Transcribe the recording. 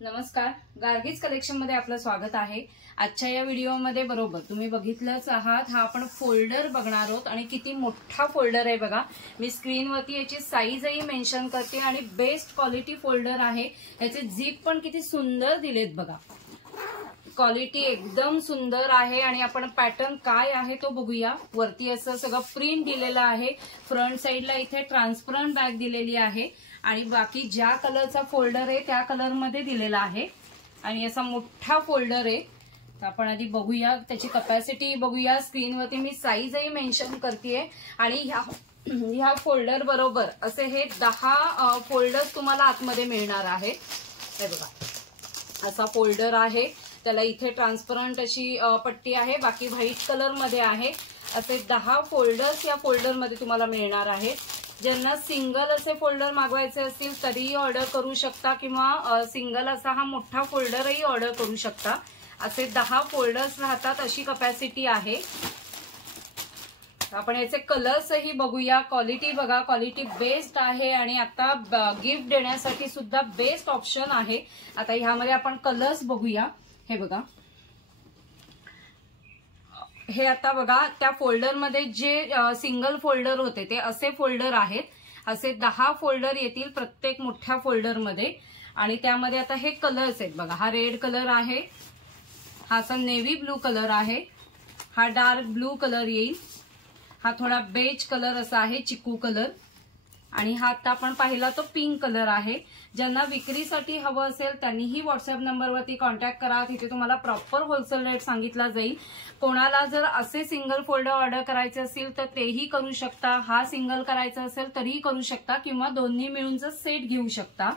नमस्कार, गार्गीज कलेक्शन मध्ये आपलं स्वागत आहे। आजच्या या व्हिडिओमध्ये बरोबर तुम्ही बघितलंच आहात, हा आपण फोल्डर बघणार आहोत आणि किती मोठा फोल्डर आहे बघा। मी स्क्रीनवरती याची साईजही मेन्शन करते आणि बेस्ट क्वालिटी फोल्डर आहे। याचे झिप पण किती सुंदर दिलेत बघा, क्वालिटी एकदम सुंदर आहे। आणि आपण पॅटर्न काय आहे तो बघूया। वरती असं सगळं प्रिंट दिलेलं आहे, फ्रंट साइडला इथे ट्रान्सपरंट बॅग दिलेली आहे आणि बाकी ज्या कलरचा फोल्डर आहे त्या कलर मध्ये दिलेला आहे आणि असा मोठा फोल्डर आहे। तर आपण आधी बघूया त्याची कॅपॅसिटी बघूया। स्क्रीनवरती मी साईजही मेन्शन करतेय आणि ह्या फोल्डर बरोबर असे हे 10 फोल्डर्स तुम्हाला आतमध्ये मिळणार आहे। हे बघा असा फोल्डर आहे, त्याला इथे ट्रान्सपरंट अशी पट्टी आहे, बाकी व्हाईट कलर मध्ये आहे। असे 10 फोल्डर्स या फोल्डर मध्ये तुम्हाला मिळणार आहेत। ज्यांना सिंगल असे फोल्डर मागवायचे असतील तरीही ऑर्डर करू शकता किंवा सिंगल असा हा मोठा फोल्डरही ऑर्डर करू शकता। असे 10 फोल्डर्स राहतात, अशी कॅपॅसिटी आहे। आपण याचे कलर्सही बघूया। क्वालिटी बघा, क्वालिटी बेस्ट आहे आणि आता गिफ्ट देण्यासाठी सुद्धा बेस्ट ऑप्शन आहे। आता ह्यामध्ये आपण कलर्स बघूया। हे बघा, हे आता बघा त्या फोल्डर मध्ये जे सिंगल फोल्डर होते ते असे फोल्डर आहेत। असे 10 फोल्डर येतील प्रत्येक मोठ्या फोल्डर मध्ये आणि त्यामध्ये आता हे कलर्स आहेत बघा। हा रेड कलर आहे, हा असा नेव्ही ब्लू कलर आहे, हा डार्क ब्लू कलर येईल, हा थोडा बेज कलर असा आहे, चिकू कलर, आणि हा आता आपण पाहिला तो पिंक कलर आहे। ज्यांना विक्रीसाठी हवं असेल त्यांनीही व्हॉट्सअप नंबरवरती कॉन्टॅक्ट करा, तिथे तुम्हाला प्रॉपर होलसेल रेट सांगितला जाईल। कोणाला जर असे सिंगल फोल्डर ऑर्डर करायचे असतील तर तेही करू शकता, हा सिंगल करायचा असेल तरीही करू शकता किंवा दोन्ही मिळून जर सेट घेऊ शकता।